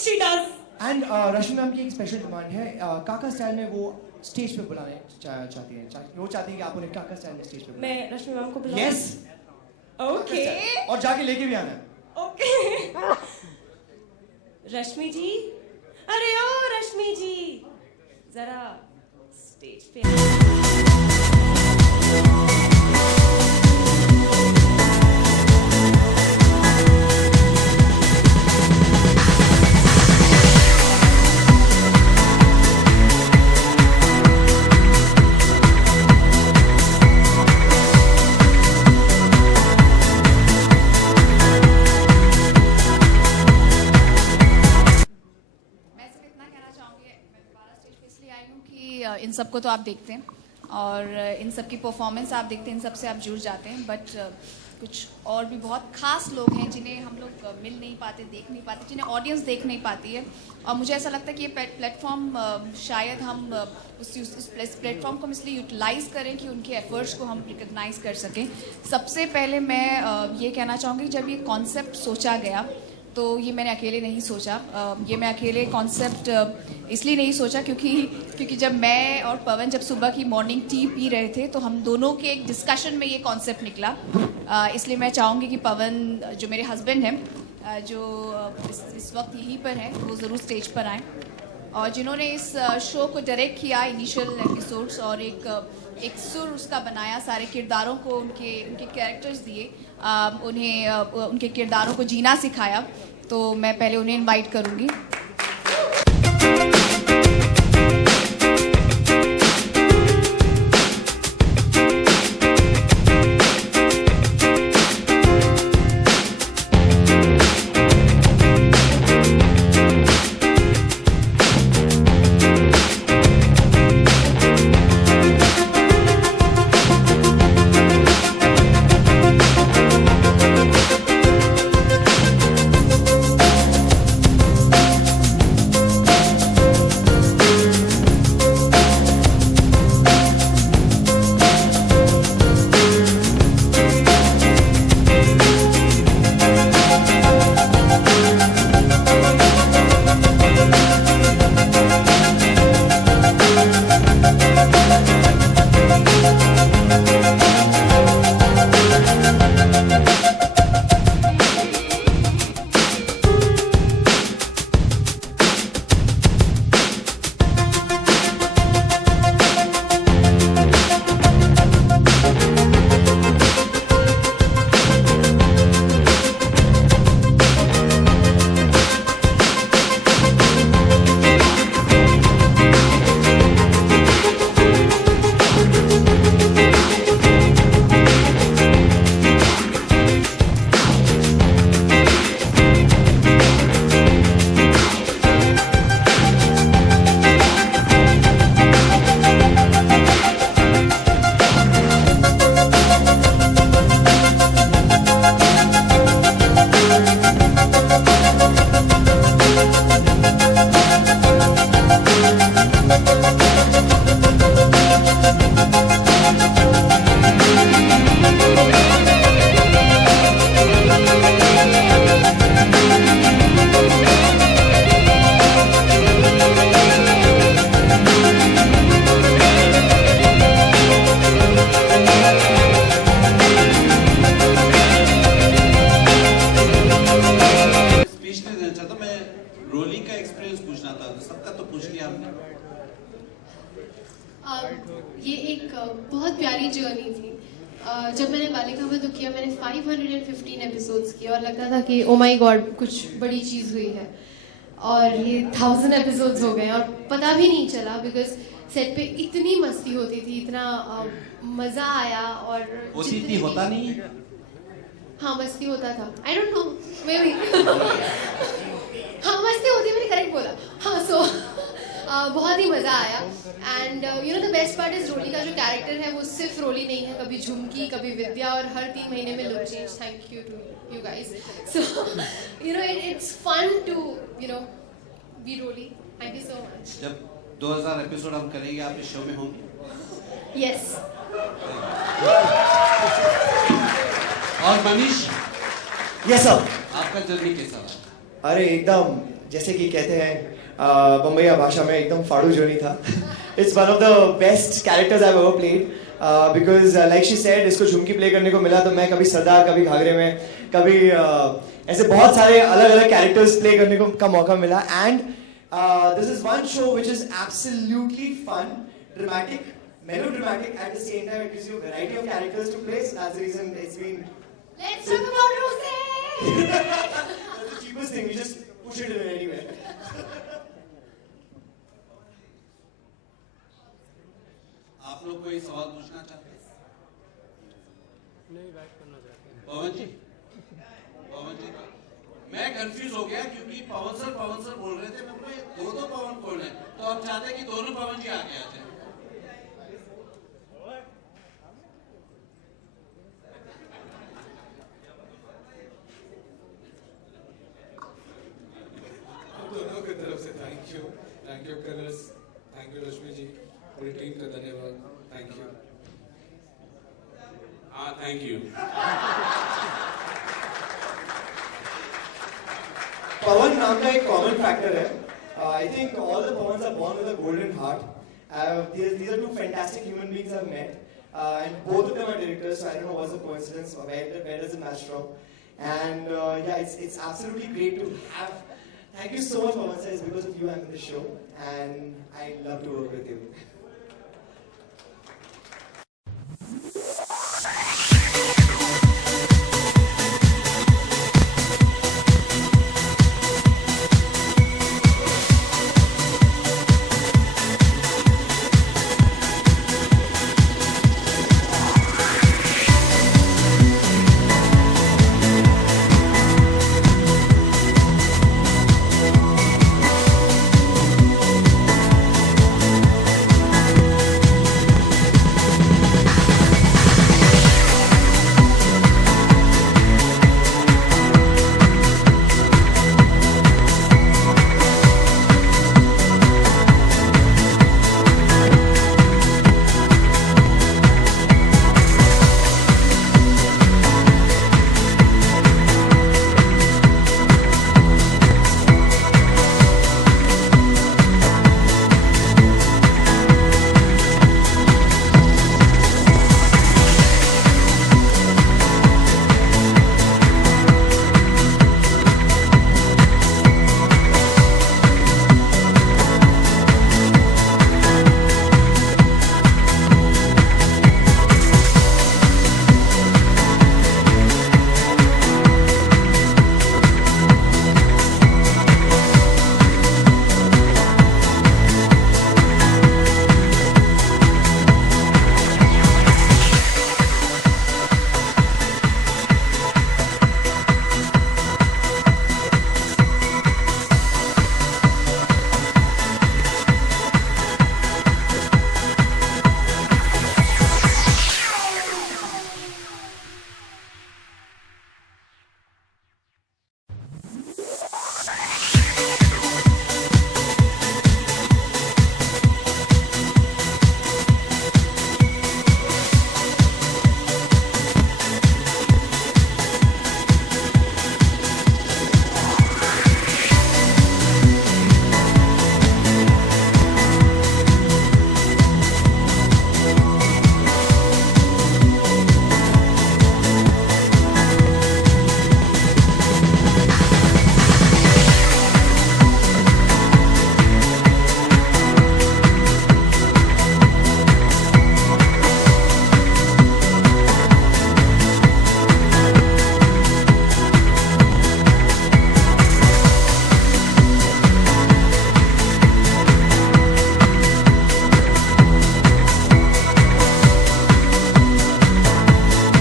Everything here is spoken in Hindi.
Yes, she does. And Rashmi ma'am की एक स्पेशल डिमांड है, काका स्टाइल में वो स्टेज पे बुलाने चाहती हैं, वो चाहती है कि आप उन्हें काका स्टाइल में स्टेज पे बुलाएं। मैं रश्मि मैम को बुलाऊं? यस, ओके और जाके लेके भी आना है। ओके। रश्मि जी, अरे ओ रश्मि जी, जरा स्टेज पे इन सबको तो आप देखते हैं और इन सब की परफॉर्मेंस आप देखते हैं, इन सब से आप जुड़ जाते हैं, बट कुछ और भी बहुत खास लोग हैं जिन्हें हम लोग मिल नहीं पाते, देख नहीं पाते, जिन्हें ऑडियंस देख नहीं पाती है। और मुझे ऐसा लगता है कि ये प्लेटफॉर्म शायद हम उस प्लेटफॉर्म को हम इसलिए यूटिलाइज़ करें कि उनके एफर्ट्स को हम रिकग्नाइज़ कर सकें। सबसे पहले मैं ये कहना चाहूँगी, जब ये कॉन्सेप्ट सोचा गया तो ये मैंने अकेले नहीं सोचा। ये मैं अकेले कॉन्सेप्ट इसलिए नहीं सोचा क्योंकि जब मैं और पवन जब सुबह की मॉर्निंग टी पी रहे थे तो हम दोनों के एक डिस्कशन में ये कॉन्सेप्ट निकला। इसलिए मैं चाहूँगी कि पवन जो मेरे हस्बैंड हैं, जो इस वक्त यहीं पर हैं, वो ज़रूर स्टेज पर आएँ, और जिन्होंने इस शो को डायरेक्ट किया इनिशियल एपिसोड्स, और एक सुर उसका बनाया, सारे किरदारों को उनके कैरेक्टर्स दिए, उन्हें उनके किरदारों को जीना सिखाया। तो मैं पहले उन्हें इनवाइट करूँगी। ये एक बहुत प्यारी जर्नी थी। जब मैंने बालिका वधू किया, मैंने 515 एपिसोड्स किए और लगता था कि ओ माय गॉड कुछ बड़ी चीज़ हुई है, और ये 1000 एपिसोड्स हो गए और पता भी नहीं चला, बिकॉज सेट पे इतनी मस्ती होती थी, इतना मज़ा आया। और होती थी, होता नहीं? हाँ, मस्ती होता था। I don't know, may be हाँ मस्ती होती, मैंने करेक्ट बोला। हाँ, सो बहुत ही मज़ा आया। And you know the best part is Roli का जो कैरेक्टर है वो सिर्फ रोली नहीं है, कभी झुमकी, कभी विद्या, और हर 3 महीने में look change. Thank you to you guys. So you know it's fun to you know be रोली। Thank you so much. जब 2000 एपिसोड हम करेंगे, आप इस शो में होंगे? यस। और मनीष, यस सर, आपका जर्नी कैसा रहा? अरे एकदम जैसे कि कहते हैं बम्बईया भाषा में एकदम फाड़ू जोनी था. It's one of the best characters I've ever played. Because like she said, इसको झुमकी प्ले करने को मिला तो मैं कभी सरदार, कभी घाघरे में, कभी ऐसे बहुत सारे अलग अलग कैरेक्टर्स प्ले करने को का मौका मिला. And this is one show which is absolutely fun, dramatic, melodramatic at the same time. It gives you a variety of characters to play. So that's the reason it's been. Let's talk about Rose. That's the cheapest thing. We just push it in anywhere. आप लोग कोई सवाल पूछना चाहते हैं? पवन जी, मैं कंफ्यूज हो गया क्योंकि पवन सर बोल रहे थे. मैं बोला दो पवन कौन है? तो हम चाहते हैं कि दोनों पवन जी आगे आ जाए. दोनों की तरफ से thank you Colors, thank you Rashmi ji, पूरी टीम का धन्यवाद, थैंक यू. हाँ थैंक यू. पवन नाम का एक कॉमन फैक्टर है. I think all the Pawans are born with a golden heart. These are two fantastic human beings I've met, and both of them are directors. So I don't know what's the coincidence. Where does it match from? And yeah, it's absolutely great to have. Thank you so much, Pawan sir. It's because of you I'm in the show, and I love to work with you.